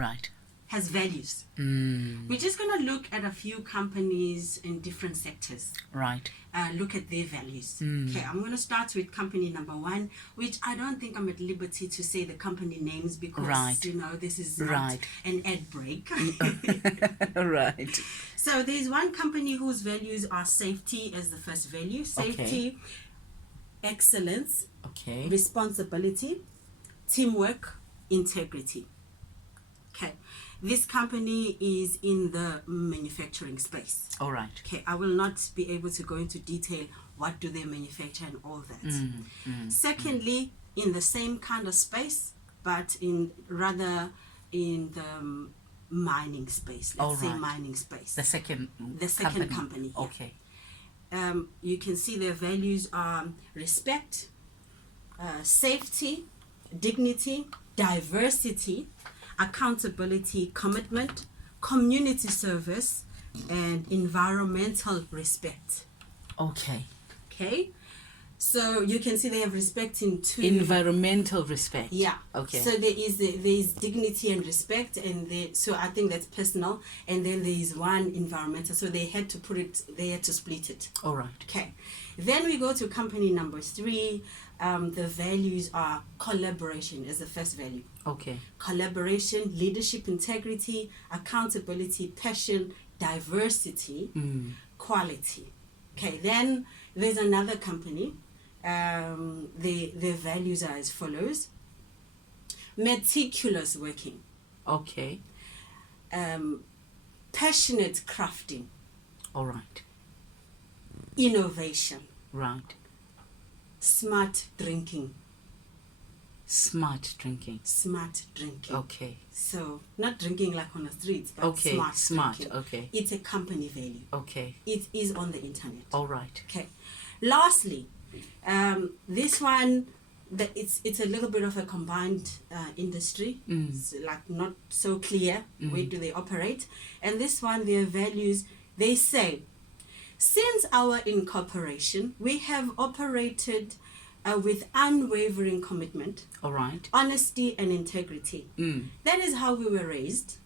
Right. has values. We're just going to look at a few companies in different sectors. Right. Look at their values. Okay, I'm going to start with company number 1, which I don't think I'm at liberty to say the company names because, you know, this is not an ad break. Right. So there's one company whose values are safety as the first value. Safety, excellence, responsibility, teamwork, integrity. Okay. This company is in the manufacturing space. All right. Okay, I will not be able to go into detail what do they manufacture and all that. Secondly, in the same kind of space, but in the mining space. Let's say mining space. The second company. Yeah. Okay. You can see their values are respect, safety, dignity, diversity, accountability, commitment, community service, and environmental respect. Okay. So you can see they have respect in 2. Environmental respect. Yeah. Okay. So there is dignity and respect, and so I think that's personal, and then there is one environmental. So they had to split it. All right. Okay. Then we go to company number 3. The values are collaboration as the first value. Okay. Collaboration, leadership, integrity, accountability, passion, diversity, quality. Okay, then there's another company. Their values are as follows: meticulous working. Okay. Passionate crafting. All right. Innovation. Right. Smart drinking. Smart drinking. Okay. So not drinking like on the streets, but smart drinking. Okay. It's a company value. Okay. It is on the internet. All right. Okay. Lastly, this one, it's a little bit of a combined industry. It's like not so clear where do they operate. And this one, their values, they say, since our incorporation, we have operated with unwavering commitment, all right, honesty and integrity. That is how we were raised.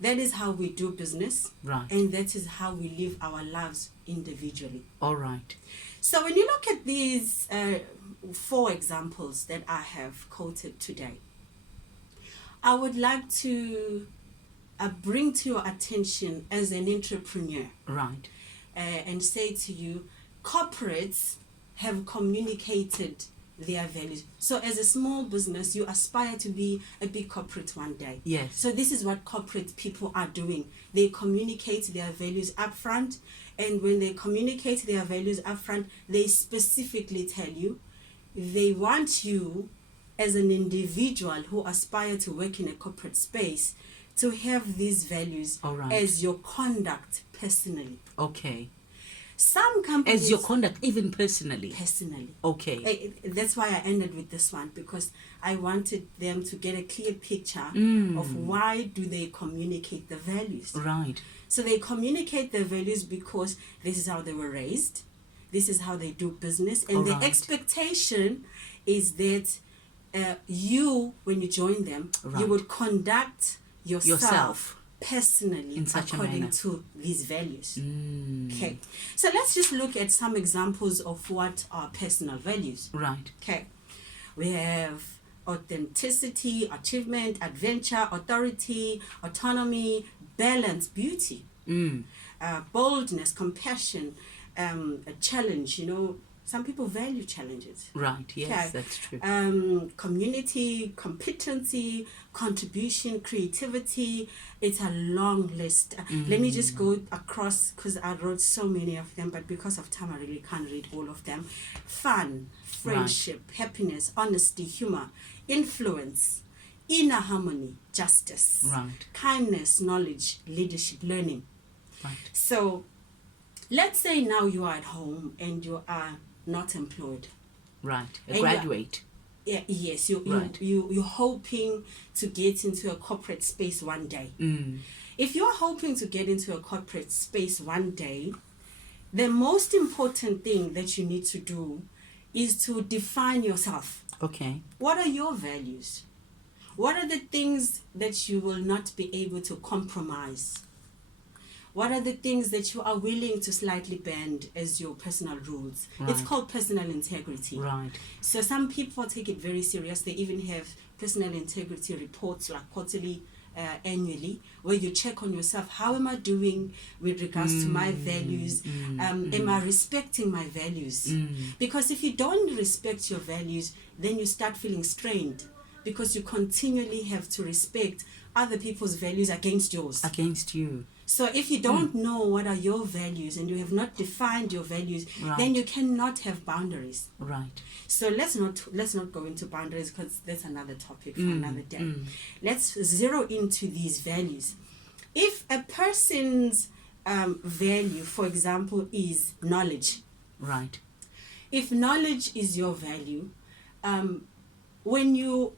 That is how we do business. Right. And that is how we live our lives individually. All right. So when you look at these 4 examples that I have quoted today, I would like to bring to your attention as an entrepreneur. Right. And say to you, corporates have communicated their values. So as a small business, you aspire to be a big corporate one day. Yes. So this is what corporate people are doing. They communicate their values upfront, and when they communicate their values upfront, they specifically tell you they want you as an individual who aspire to work in a corporate space to have these values as your conduct personally. Okay. Some companies... As your conduct, even personally? Personally. Okay. That's why I ended with this one, because I wanted them to get a clear picture of why do they communicate the values. Right. So they communicate their values because this is how they were raised. This is how they do business. And the expectation is that you, when you join them, you would conduct yourself personally in such according to these values. Okay, so let's just look at some examples of what are personal values. Right. Okay, we have authenticity, achievement, adventure, authority, autonomy, balance, beauty, boldness, compassion, a challenge. You know, some people value challenges. Right, yes, that's true. Community, competency, contribution, creativity. It's a long list. Let me just go across, because I wrote so many of them, but because of time, I really can't read all of them. Fun, friendship, happiness, honesty, humor, influence, inner harmony, justice, kindness, knowledge, leadership, learning. Right. So let's say now you are at home and you are not employed. Right. A graduate. Yes, you're hoping to get into a corporate space one day. If you're hoping to get into a corporate space one day, the most important thing that you need to do is to define yourself. Okay. What are your values? What are the things that you will not be able to compromise? What are the things that you are willing to slightly bend as your personal rules? Right. It's called personal integrity. Right. So some people take it very serious. They even have personal integrity reports, like quarterly, annually, where you check on yourself. How am I doing with regards to my values? Am I respecting my values? Because if you don't respect your values, then you start feeling strained, because you continually have to respect other people's values against yours. Against you. So if you don't know what are your values and you have not defined your values, then you cannot have boundaries. Right. So let's not go into boundaries, because that's another topic for another day. Let's zero into these values. If a person's value, for example, is knowledge. Right. If knowledge is your value, when you're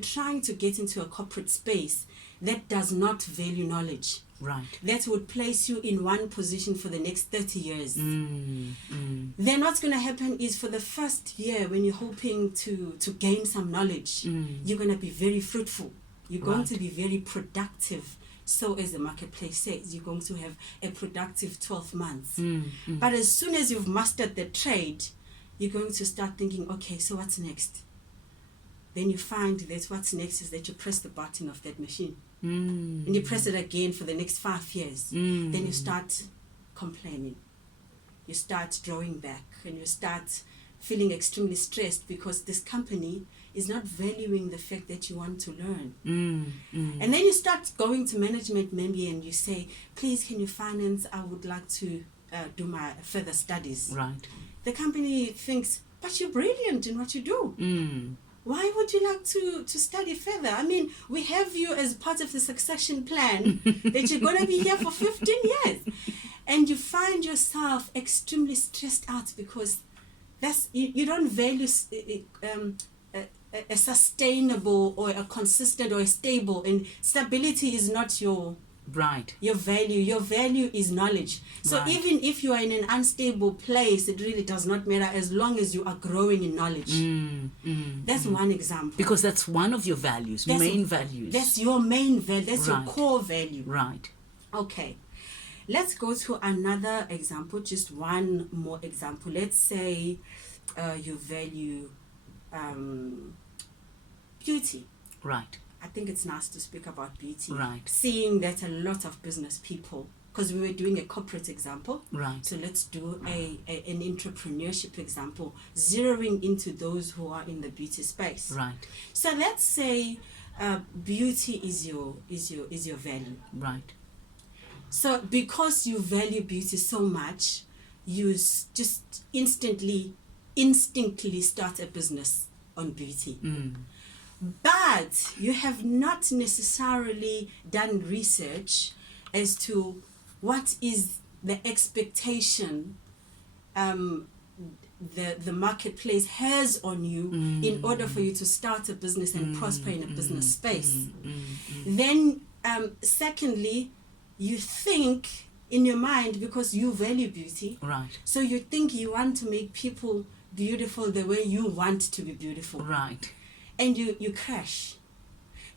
trying to get into a corporate space that does not value knowledge, right, that would place you in one position for the next 30 years. Then what's going to happen is, for the first year, when you're hoping to gain some knowledge, you're going to be very fruitful. You're going to be very productive. So as the marketplace says, you're going to have a productive 12 months. But as soon as you've mastered the trade, you're going to start thinking, okay, so what's next? Then you find that what's next is that you press the button of that machine. And you press it again for the next 5 years. Then you start complaining. You start drawing back, and you start feeling extremely stressed, because this company is not valuing the fact that you want to learn. And then you start going to management maybe, and you say, please, can you finance? I would like to do my further studies. Right. The company thinks, but you're brilliant in what you do. Why would you like to study further? I mean, we have you as part of the succession plan that you're going to be here for 15 years. And you find yourself extremely stressed out, because you don't value a sustainable or a consistent or a stable. And stability is not your value. Your value is knowledge. So even if you are in an unstable place, it really does not matter, as long as you are growing in knowledge. That's one example. Because that's one of your values, main values. That's your main value. That's your core value. Right. Okay. Let's go to another example, just one more example. Let's say you value beauty. Right. I think it's nice to speak about beauty. Right. Seeing that a lot of business people, because we were doing a corporate example. Right. So let's do an entrepreneurship example, zeroing into those who are in the beauty space. Right. So let's say beauty is your value. Right. So because you value beauty so much, you just instinctively start a business on beauty. But you have not necessarily done research as to what is the expectation the marketplace has on you in order for you to start a business and prosper in a business space. Then secondly, you think in your mind, because you value beauty, right, so you think you want to make people beautiful the way you want to be beautiful. Right. And you crash,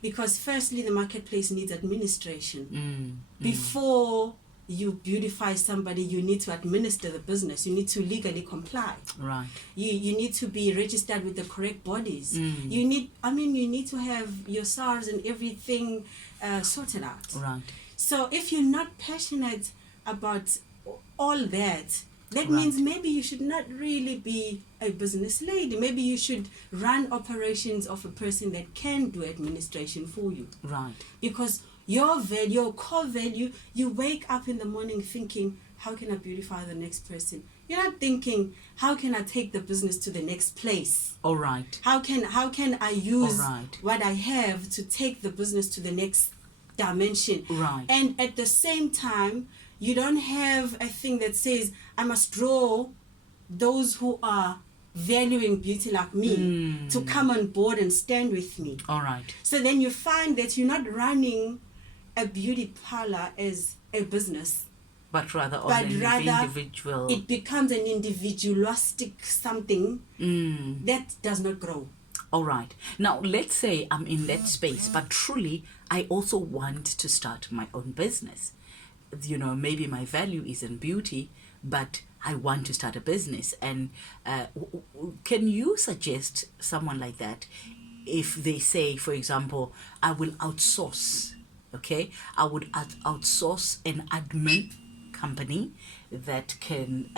because firstly the marketplace needs administration. Before you beautify somebody, you need to administer the business. You need to legally comply. Right. You need to be registered with the correct bodies. You need to have your SARS and everything sorted out. Right. So if you're not passionate about all that means maybe you should not really be a business lady. Maybe you should run operations of a person that can do administration for you. Right. Because your value, your core value, you wake up in the morning thinking, how can I beautify the next person? You're not thinking, how can I take the business to the next place? All right. How can I use what I have to take the business to the next dimension? Right. And at the same time, you don't have a thing that says, I must draw those who are valuing beauty like me to come on board and stand with me. All right. So then you find that you're not running a beauty parlor as a business, but rather individual. It becomes an individualistic something that does not grow. All right. Now, let's say I'm in that space, but truly, I also want to start my own business. Maybe my value is in beauty, but I want to start a business. And can you suggest someone like that if they say, for example, I will outsource, okay? I would outsource an admin company that can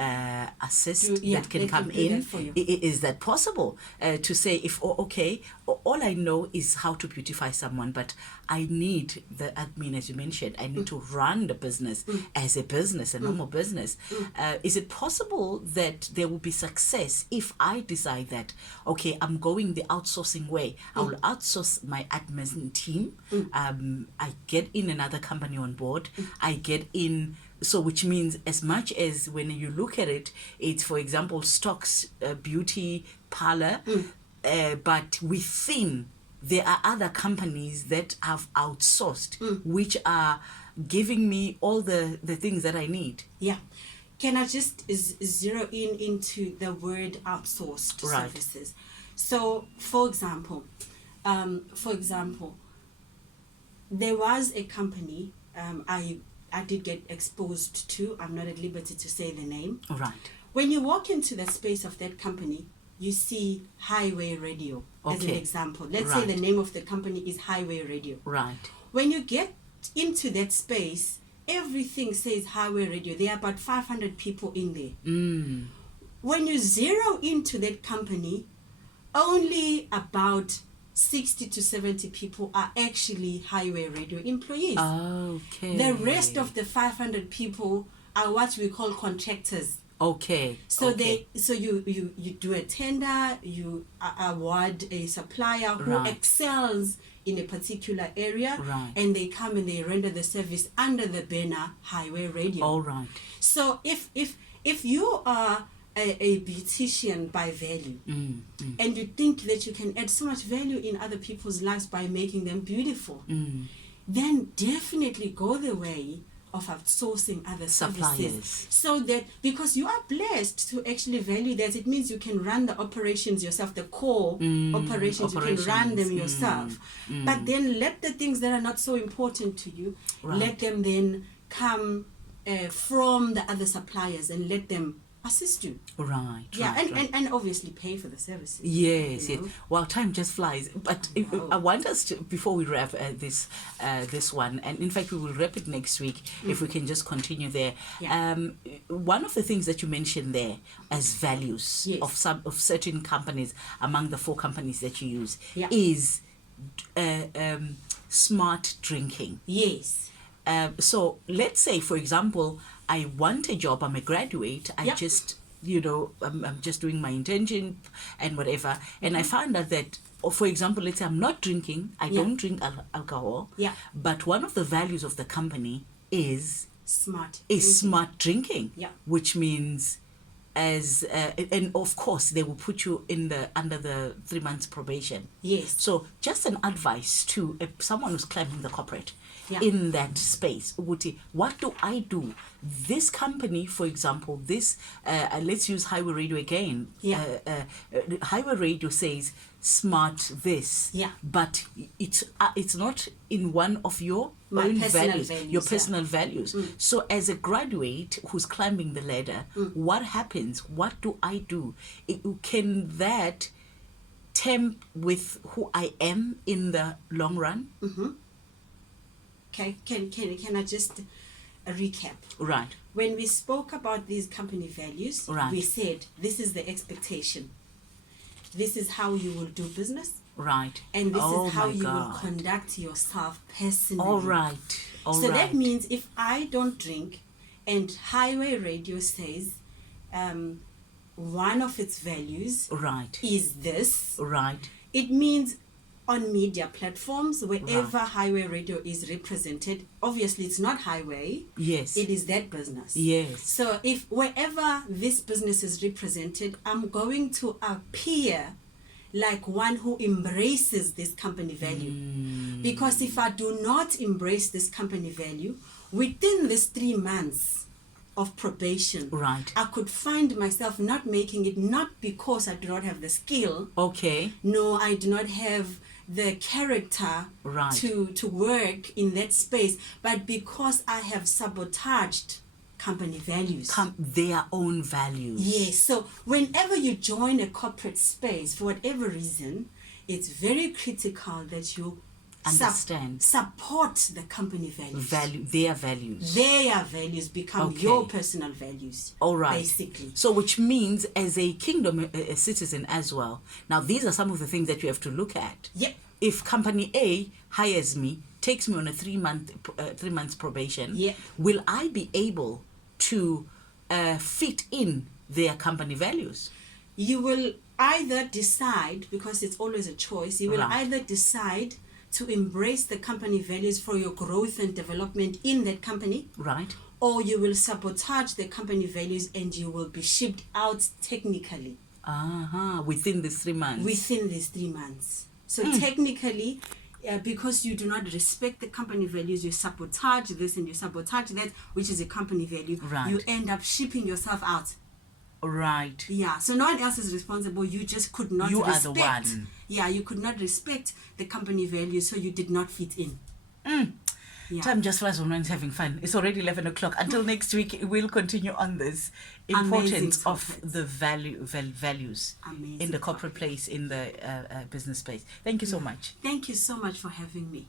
assist, that can come in. Is that possible? To say, all I know is how to beautify someone, but I need the admin, as you mentioned, I need to run the business as a business, a normal business. Is it possible that there will be success if I decide that, okay, I'm going the outsourcing way? I will outsource my admin team. I get in another company on board. I get in. So which means as much as when you look at it, it's, for example, Sthoks beauty parlor, but within there are other companies that have outsourced, which are giving me all the things that I need. Yeah. Can I just zero into the word outsourced services? So, for example, there was a company I did get exposed to. I'm not at liberty to say the name. Right. When you walk into the space of that company, you see Highway Radio as an example. Let's say the name of the company is Highway Radio. Right. When you get into that space, everything says Highway Radio. There are about 500 people in there. When you zero into that company, only about 60 to 70 people are actually Highway Radio employees. Okay. The rest of the 500 people are what we call contractors. Okay. So you do a tender, you award a supplier who excels in a particular area, and they come and they render the service under the banner Highway Radio. All right. So if you are a beautician by value, and you think that you can add so much value in other people's lives by making them beautiful, then definitely go the way of outsourcing other services, so that, because you are blessed to actually value that, it means you can run the operations yourself, the core operations, you can run them yourself. But then let the things that are not so important to you, let them then come from the other suppliers and let them assist you. Right. Yeah, and obviously pay for the services. Yes, yes. Well, time just flies. But I want us to, before we wrap this one, and in fact we will wrap it next week, if we can just continue there. Yeah. One of the things that you mentioned there as values of certain companies, among the 4 companies that you use, is smart drinking. Yes. So let's say, for example, I want a job, I'm a graduate, I just, I'm just doing my internship and whatever, and I found out that, for example, let's say I'm not drinking, I don't drink alcohol, but one of the values of the company is smart drinking, which means and of course they will put you under the 3 months probation. Yes. So just an advice to someone who's climbing the corporate in that space. What do I do? This company, for example, let's use Highway Radio again. Highway Radio says smart this, but it's not in one of your own values, your personal values. So as a graduate who's climbing the ladder, what happens? What do I do? Can that tempt with who I am in the long run? Okay, can I just recap? Right. When we spoke about these company values, we said this is the expectation. This is how you will do business. Right. And this is how you will conduct yourself personally. All right. So that means if I don't drink and Highway Radio says one of its values is this. Right. It means on media platforms, wherever Highway Radio is represented, obviously it's not Highway. Yes. It is that business. Yes. So if wherever this business is represented, I'm going to appear like one who embraces this company value. Because if I do not embrace this company value, within this 3 months, of probation, Right. I could find myself not making it, not because I do not have the skill, Okay. no, I do not have the character Right. to work in that space, but because I have sabotaged company values. Their own values. Yes. So whenever you join a corporate space, for whatever reason, it's very critical that you Understand. support the company values. Their values. Their values become Okay. your personal values. All right. Basically. So, which means as a kingdom citizen as well. Now, these are some of the things that you have to look at. Yep. If company A hires me, takes me on a 3 months probation, Yeah. will I be able to fit in their company values? You will either decide, because it's always a choice, you will Right. either decide to embrace the company values for your growth and development in that company, Right. or you will sabotage the company values and you will be shipped out technically Within these 3 months. within these 3 months. So technically, because you do not respect the company values, you sabotage this and you sabotage that, which is a company value, Right. you end up shipping yourself out. Right. Yeah, so no one else is responsible. You just could not You are respect. the one. Yeah, you could not respect the company values, so you did not fit in. Yeah. Time just flies when one's having fun. It's already 11 o'clock. Until next week, we'll continue on this importance of topics. the values Amazing in the corporate place, in the business space. Thank you so much. Thank you so much for having me.